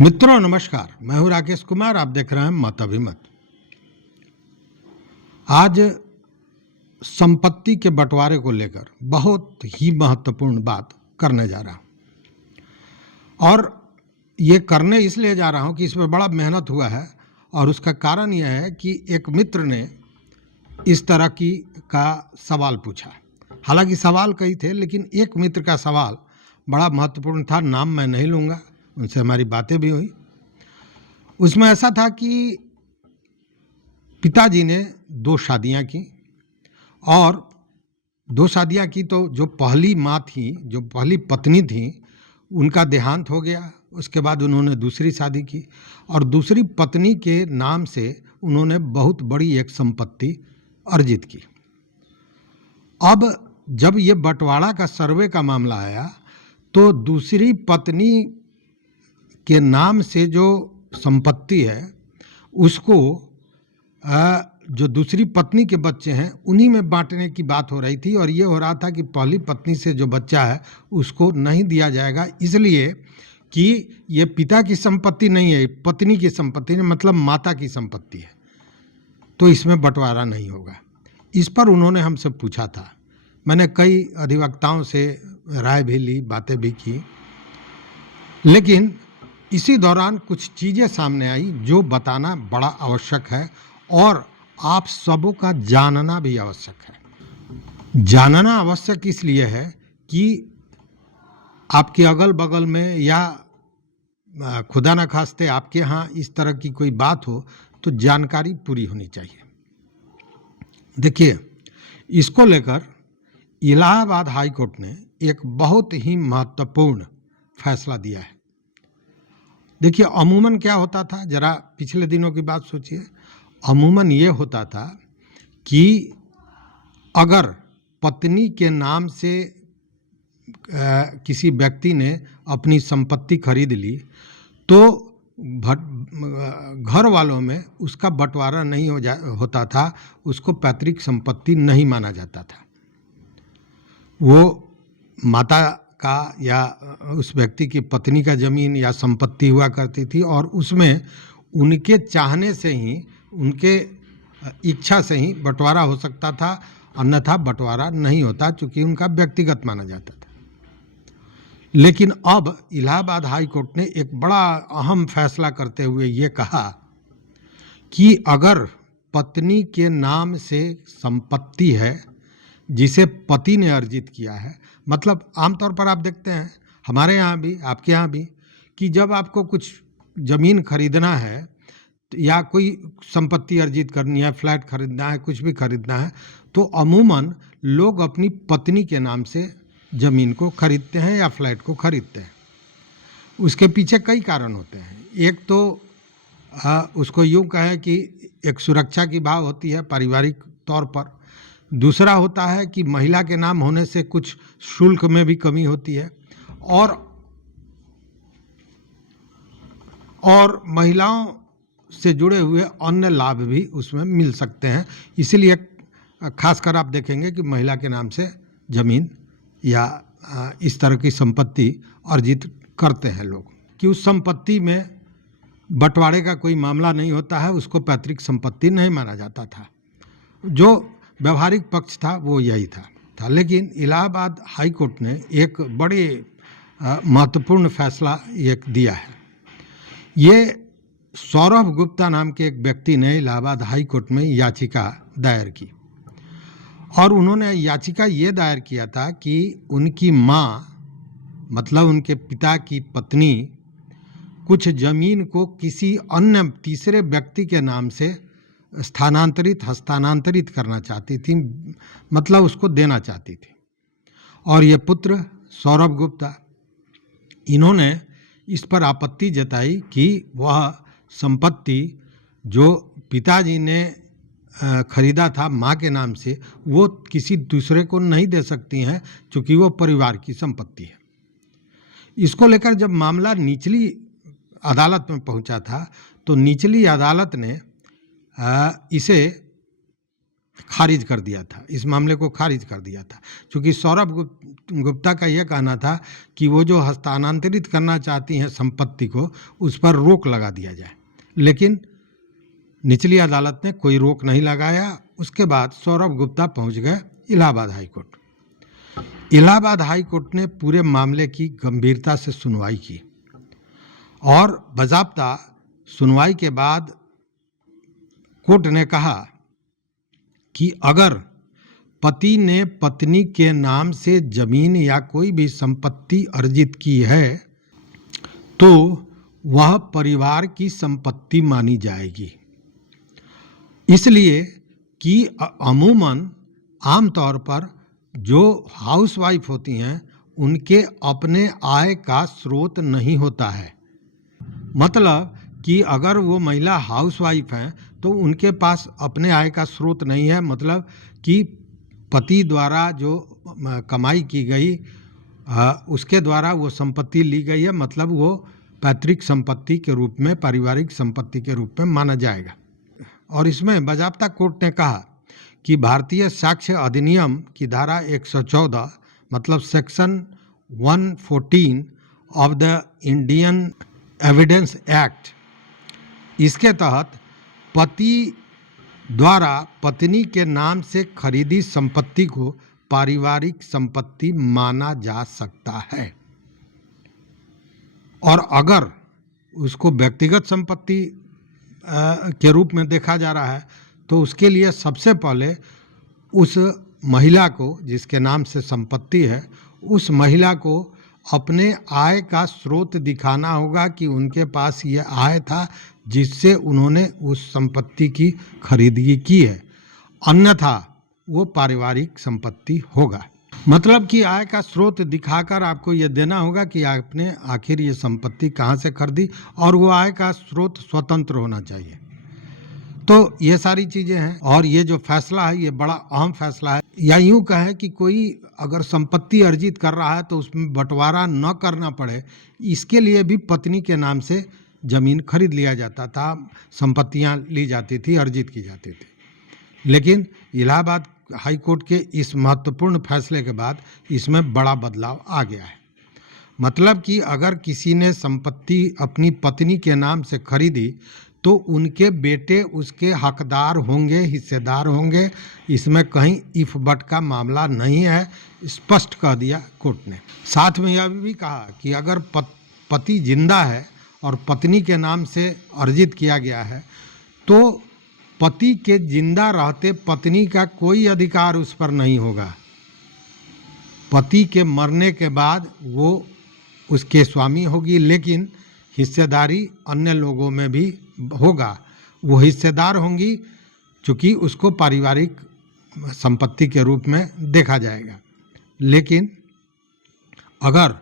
मित्रों नमस्कार, मैं हूं राकेश कुमार। आप देख रहे हैं मत अभिमत। आज संपत्ति के बंटवारे को लेकर बहुत ही महत्वपूर्ण बात करने जा रहा हूं और ये करने इसलिए जा रहा हूं कि इसमें बड़ा मेहनत हुआ है और उसका कारण यह है कि एक मित्र ने इस तरह का सवाल पूछा। हालांकि सवाल कई थे, लेकिन एक मित्र का सवाल बड़ा महत्वपूर्ण था। नाम मैं नहीं लूँगा, उनसे हमारी बातें भी हुई। उसमें ऐसा था कि पिताजी ने 2 शादियां की और 2 शादियां की तो जो पहली माँ थी, जो पहली पत्नी थी, उनका देहांत हो गया। उसके बाद उन्होंने दूसरी शादी की और दूसरी पत्नी के नाम से उन्होंने बहुत बड़ी एक संपत्ति अर्जित की। अब जब ये बंटवारा का सर्वे का मामला आया तो दूसरी पत्नी के नाम से जो संपत्ति है उसको जो दूसरी पत्नी के बच्चे हैं उन्हीं में बांटने की बात हो रही थी और ये हो रहा था कि पहली पत्नी से जो बच्चा है उसको नहीं दिया जाएगा, इसलिए कि ये पिता की संपत्ति नहीं है, पत्नी की संपत्ति है, मतलब माता की संपत्ति है, तो इसमें बंटवारा नहीं होगा। इस पर उन्होंने हमसे पूछा था। मैंने कई अधिवक्ताओं से राय भी ली, बातें भी की, लेकिन इसी दौरान कुछ चीज़ें सामने आई जो बताना बड़ा आवश्यक है और आप सबों का जानना भी आवश्यक है। जानना आवश्यक इसलिए है कि आपके अगल बगल में या खुदा न खास्ते आपके यहाँ इस तरह की कोई बात हो तो जानकारी पूरी होनी चाहिए। देखिए, इसको लेकर इलाहाबाद हाई कोर्ट ने एक बहुत ही महत्वपूर्ण फैसला दिया है। देखिए, अमूमन क्या होता था, जरा पिछले दिनों की बात सोचिए। अमूमन ये होता था कि अगर पत्नी के नाम से किसी व्यक्ति ने अपनी संपत्ति खरीद ली तो घर वालों में उसका बंटवारा नहीं होता था, उसको पैतृक संपत्ति नहीं माना जाता था। वो माता का या उस व्यक्ति की पत्नी का जमीन या संपत्ति हुआ करती थी और उसमें उनके चाहने से ही, उनके इच्छा से ही बंटवारा हो सकता था, अन्यथा बंटवारा नहीं होता, चूँकि उनका व्यक्तिगत माना जाता था। लेकिन अब इलाहाबाद हाई कोर्ट ने एक बड़ा अहम फैसला करते हुए ये कहा कि अगर पत्नी के नाम से संपत्ति है जिसे पति ने अर्जित किया है, मतलब आमतौर पर आप देखते हैं हमारे यहाँ भी, आपके यहाँ भी, कि जब आपको कुछ ज़मीन खरीदना है या कोई संपत्ति अर्जित करनी है, फ्लैट खरीदना है, कुछ भी खरीदना है, तो अमूमन लोग अपनी पत्नी के नाम से ज़मीन को खरीदते हैं या फ्लैट को खरीदते हैं। उसके पीछे कई कारण होते हैं। एक तो उसको यूँ कहें कि एक सुरक्षा की भाव होती है पारिवारिक तौर पर। दूसरा होता है कि महिला के नाम होने से कुछ शुल्क में भी कमी होती है और महिलाओं से जुड़े हुए अन्य लाभ भी उसमें मिल सकते हैं। इसीलिए खासकर आप देखेंगे कि महिला के नाम से ज़मीन या इस तरह की संपत्ति अर्जित करते हैं लोग, कि उस संपत्ति में बंटवारे का कोई मामला नहीं होता है, उसको पैतृक संपत्ति नहीं माना जाता था। जो व्यवहारिक पक्ष था वो यही था। लेकिन इलाहाबाद हाई कोर्ट ने एक बड़े महत्वपूर्ण फैसला एक दिया है। ये सौरभ गुप्ता नाम के एक व्यक्ति ने इलाहाबाद हाई कोर्ट में याचिका दायर की और उन्होंने याचिका ये दायर किया था कि उनकी माँ, मतलब उनके पिता की पत्नी, कुछ ज़मीन को किसी अन्य तीसरे व्यक्ति के नाम से हस्तांतरित करना चाहती थी, मतलब उसको देना चाहती थी। और ये पुत्र सौरभ गुप्ता, इन्होंने इस पर आपत्ति जताई कि वह संपत्ति जो पिताजी ने खरीदा था माँ के नाम से, वो किसी दूसरे को नहीं दे सकती हैं, क्योंकि वो परिवार की संपत्ति है। इसको लेकर जब मामला निचली अदालत में पहुंचा था तो निचली अदालत ने इसे खारिज कर दिया था, इस मामले को खारिज कर दिया था, क्योंकि सौरभ गुप्ता का यह कहना था कि वो जो हस्तांतरित करना चाहती हैं संपत्ति को, उस पर रोक लगा दिया जाए। लेकिन निचली अदालत ने कोई रोक नहीं लगाया। उसके बाद सौरभ गुप्ता पहुंच गए Allahabad high court. Allahabad high court ने पूरे मामले की गंभीरता से सुनवाई की और बाज़ाब्ता सुनवाई के बाद कोर्ट ने कहा कि अगर पति ने पत्नी के नाम से जमीन या कोई भी संपत्ति अर्जित की है तो वह परिवार की संपत्ति मानी जाएगी, इसलिए कि अमूमन आमतौर पर जो हाउसवाइफ होती हैं उनके अपने आय का स्रोत नहीं होता है। मतलब कि अगर वो महिला हाउसवाइफ हैं तो उनके पास अपने आय का स्रोत नहीं है, मतलब कि पति द्वारा जो कमाई की गई उसके द्वारा वो संपत्ति ली गई है, मतलब वो पैतृक संपत्ति के रूप में, पारिवारिक संपत्ति के रूप में माना जाएगा। और इसमें बाज़ाब्ता कोर्ट ने कहा कि भारतीय साक्ष्य अधिनियम की धारा 114 मतलब section 114 of the Indian evidence act, इसके तहत पति द्वारा पत्नी के नाम से खरीदी संपत्ति को पारिवारिक संपत्ति माना जा सकता है। और अगर उसको व्यक्तिगत संपत्ति के रूप में देखा जा रहा है तो उसके लिए सबसे पहले उस महिला को जिसके नाम से संपत्ति है, उस महिला को अपने आय का स्रोत दिखाना होगा कि उनके पास ये आय था जिससे उन्होंने उस संपत्ति की खरीदगी की है, अन्यथा वो पारिवारिक संपत्ति होगा। मतलब कि आय का स्रोत दिखाकर आपको ये देना होगा कि आपने आखिर ये संपत्ति कहाँ से खरीदी, और वो आय का स्रोत स्वतंत्र होना चाहिए। तो ये सारी चीज़ें हैं और ये जो फैसला है ये बड़ा अहम फैसला है। या यूँ कहें कि कोई अगर संपत्ति अर्जित कर रहा है तो उसमें बंटवारा न करना पड़े, इसके लिए भी पत्नी के नाम से ज़मीन खरीद लिया जाता था, संपत्तियां ली जाती थी, अर्जित की जाती थी। लेकिन इलाहाबाद हाई कोर्ट के इस महत्वपूर्ण फैसले के बाद इसमें बड़ा बदलाव आ गया है। मतलब कि अगर किसी ने संपत्ति अपनी पत्नी के नाम से खरीदी तो उनके बेटे उसके हकदार होंगे, हिस्सेदार होंगे। इसमें कहीं इफ बट का मामला नहीं है, स्पष्ट कह दिया कोर्ट ने। साथ में यह भी कहा कि अगर पति जिंदा है और पत्नी के नाम से अर्जित किया गया है तो पति के जिंदा रहते पत्नी का कोई अधिकार उस पर नहीं होगा। पति के मरने के बाद वो उसके स्वामी होगी, लेकिन हिस्सेदारी अन्य लोगों में भी होगा। वो हिस्सेदार होंगी चूँकि उसको पारिवारिक संपत्ति के रूप में देखा जाएगा। लेकिन अगर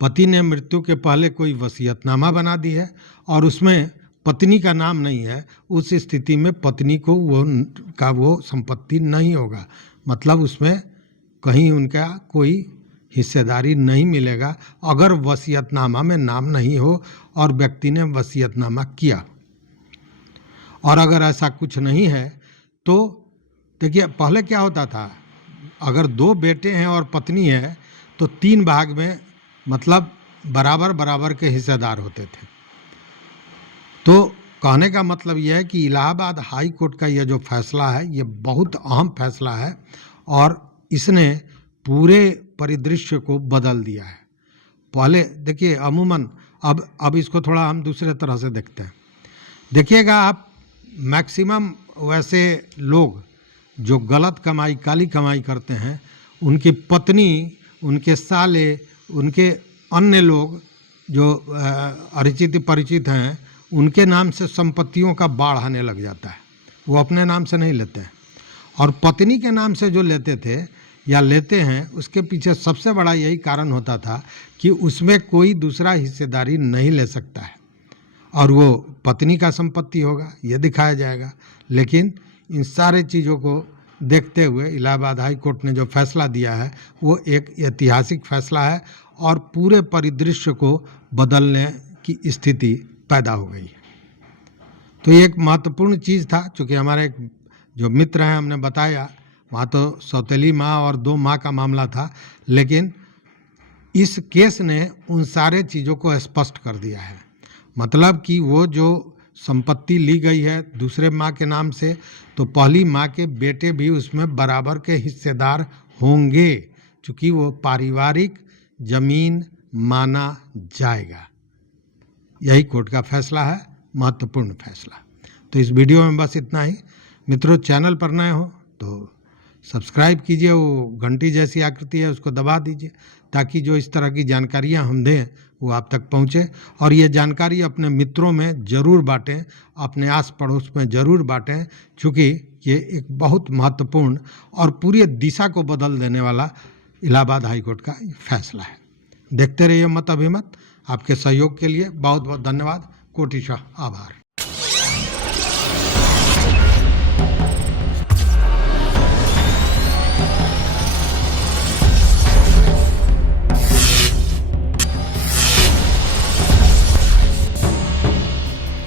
पति ने मृत्यु के पहले कोई वसीयतनामा बना दी है और उसमें पत्नी का नाम नहीं है, उस स्थिति में पत्नी को वो संपत्ति नहीं होगा, मतलब उसमें कहीं उनका कोई हिस्सेदारी नहीं मिलेगा अगर वसीयतनामा में नाम नहीं हो और व्यक्ति ने वसीयतनामा किया। और अगर ऐसा कुछ नहीं है तो देखिए पहले क्या होता था, अगर 2 बेटे हैं और पत्नी है तो 3 भाग में मतलब बराबर बराबर के हिस्सेदार होते थे। तो कहने का मतलब यह है कि इलाहाबाद हाई कोर्ट का यह जो फैसला है ये बहुत अहम फैसला है और इसने पूरे परिदृश्य को बदल दिया है। पहले देखिए अमूमन अब इसको थोड़ा हम दूसरे तरह से देखते हैं। देखिएगा आप, मैक्सिमम वैसे लोग जो गलत कमाई, काली कमाई करते हैं, उनकी पत्नी, उनके साले, उनके अन्य लोग जो अरिचित परिचित हैं, उनके नाम से संपत्तियों का बाढ़ आने लग जाता है। वो अपने नाम से नहीं लेते हैं, और पत्नी के नाम से जो लेते थे या लेते हैं उसके पीछे सबसे बड़ा यही कारण होता था कि उसमें कोई दूसरा हिस्सेदारी नहीं ले सकता है और वो पत्नी का संपत्ति होगा, ये दिखाया जाएगा। लेकिन इन सारे चीज़ों को देखते हुए इलाहाबाद हाई कोर्ट ने जो फैसला दिया है वो एक ऐतिहासिक फैसला है और पूरे परिदृश्य को बदलने की स्थिति पैदा हो गई है। तो ये एक महत्वपूर्ण चीज़ था, चूँकि हमारे जो मित्र हैं हमने बताया, वहाँ तो सौतेली माँ और 2 माँ का मामला था, लेकिन इस केस ने उन सारे चीज़ों को स्पष्ट कर दिया है। मतलब कि वो जो संपत्ति ली गई है दूसरे माँ के नाम से, तो पहली माँ के बेटे भी उसमें बराबर के हिस्सेदार होंगे, क्योंकि वो पारिवारिक जमीन माना जाएगा। यही कोर्ट का फैसला है, महत्वपूर्ण फैसला। तो इस वीडियो में बस इतना ही। मित्रों, चैनल पर नए हो तो सब्सक्राइब कीजिए, वो घंटी जैसी आकृति है उसको दबा दीजिए, ताकि जो इस तरह की जानकारियां हम दें वो आप तक पहुंचे। और ये जानकारी अपने मित्रों में ज़रूर बांटें, अपने आस पड़ोस में ज़रूर बांटें, क्योंकि ये एक बहुत महत्वपूर्ण और पूरी दिशा को बदल देने वाला इलाहाबाद हाई कोर्ट का फैसला है। देखते रहिए मत अभिमत। आपके सहयोग के लिए बहुत बहुत धन्यवाद, कोटिशः आभार।